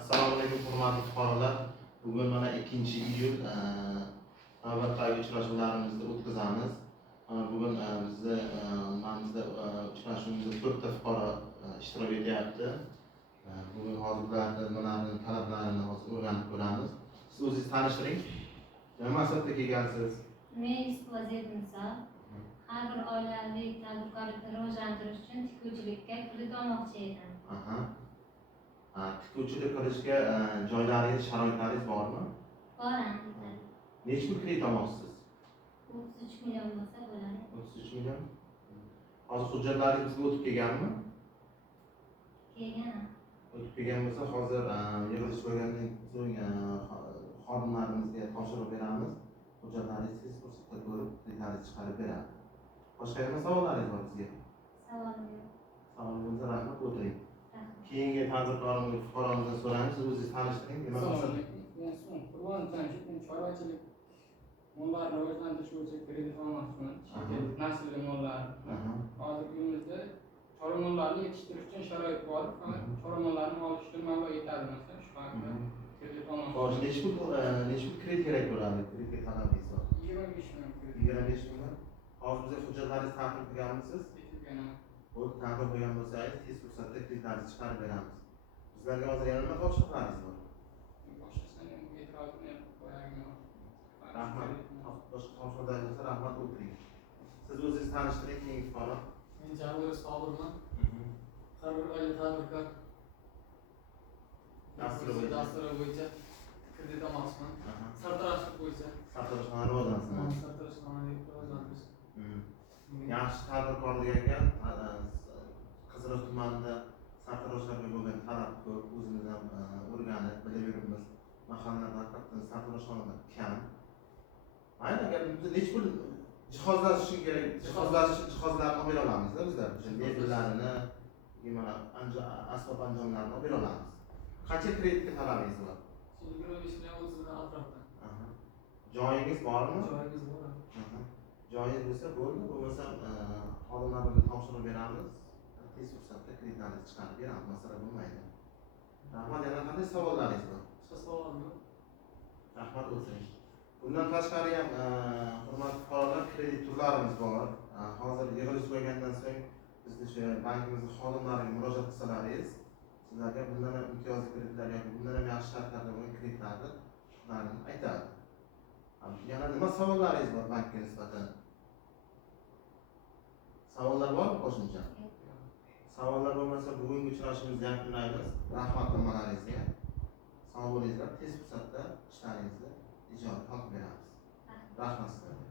Assalomu alaykum hurmatli fuqarolar. Bugun mana 2-iyul navbatdagi uchrashuvlarimizni o'tkazamiz. Bugun bizda uchrashuvimizda 4 ta fuqaro ishtirok etyapti. Bugun hozir ularning talablarini o'rganib ko'ramiz. Siz o'zingizni tanishtiring. Nima maqsadda kelgansiz? Men Ispo'zet Musa. Har bir oilaviy tadbirkorlikni rivojlantirish uchun tikuvchilikka kredit olmoqchi edim. Tikuvchilik qilishga joylaringiz, sharoitlaringiz bormi? Bor albatta. Necha pul kredit olmoqchisiz? 33 million bo'lsa bo'ladi. 33 million. Hozir hujjatlaringiz bizga o'tib kelganmi? Kelgan. O'tib kelgan bo'lsa, hozir yig'ilish bo'lgandan so'ng xodimlarimizga topshirib beramiz. Hujjatlaringizni tez fursatda ko'rib, kreditlaringizni chiqarib beradi. Boshqa nima savollaringiz bor bizga? Savolim yo'q. Savolingizni rahmat, o'tiring. Keyingi tadbirkorimiz fuqaromizdan so'raymiz, o'zingizni tanishtiring. Nima maqsadda? Men Qur'on tanishib, men chorvachilik mollarini rivojlantirish bo'yicha kredit olmoqchiman. Naslli mollar. Hozir uyimizda chorva mollarini yetishtirish uchun sharoit bor. Faqat chorva mollarini olish uchun mablag' yetadi masalan, shu haqda kredit olmoqchiman. Hozir necha pul kredit kerak bo'ladi? Kreditga talabingiz bor. 25 million kredit. 25 million. Hozir bizga hujjatlaringizni taqdim qilganmisiz? Bu taqdim qilgan bo'lsangiz, tez fursatda kreditlaringizni chiqarib beramiz. Sizlarga hozir yana nima topshiriqlaringiz bor? Rahmat. Boshqa topshiriqlar bo'lsa rahmat, o'tiring. Siz o'zingizni tanishtiring, keyingi fuqaro. Men Javohir Sobirman. Har bir oila tadbirkor dasturi bo'yicha kredit olmoqchiman. Sartaroshlik bo'yicha. Sartaroshxona rivojlansin. Sartaroshxonaga rivojlantirish. Yaxshi tadbirkorlik ekan, Qiziriq tumanida sartaroshlarga bo'lgan talab ko'p, o'zimiz ham o'rganib, bilib yuribmiz. Mahallalarda haqiqatan sartaroshxonalar kam. Aynan agar biz necha pul jihozlash uchun kerak, jihozlarni olib bera olamizda bizlar. Mebellarini, asbob anjomlarini olib bera olamiz. Qancha kreditga talabingiz bor? 25 million 30 million atrofida. Joyingiz bormi? Joyingiz bor. Joyingiz bo'lsa bo'ldi, bo'lmasa xodimlarimizga topshirib beramiz. Tez fursatda kreditlaringizni chiqarib beramiz, masala bo'lmaydi. Rahmat, yana qanday savollaringiz bor? Boshqa savolim yo'q. Rahmat, o'tiring. Bundan tashqari ham hurmatli fuqarolar, kredit turlarimiz bor. Hozir yig'ilish bo'lgandan so'ng bizni shu bankimizning xodimlariga murojaat qilsalaringiz, sizlarga bundan ham imtiyozli kreditlar yoki bundan ham yaxshi shartlarda bo'lgan kreditlarni aytadi. Yana nima savollaringiz bor bankka nisbatan? Savollar bormi qo'shimcha? Savollar bo'lmasa bugungi uchrashuvimizni yakunlaymiz. Rahmat hammalaringizga. Sog' bo'linglar, tez fursatda ishlaringizni ijodiy qilib beramiz. Rahmat sizlarga.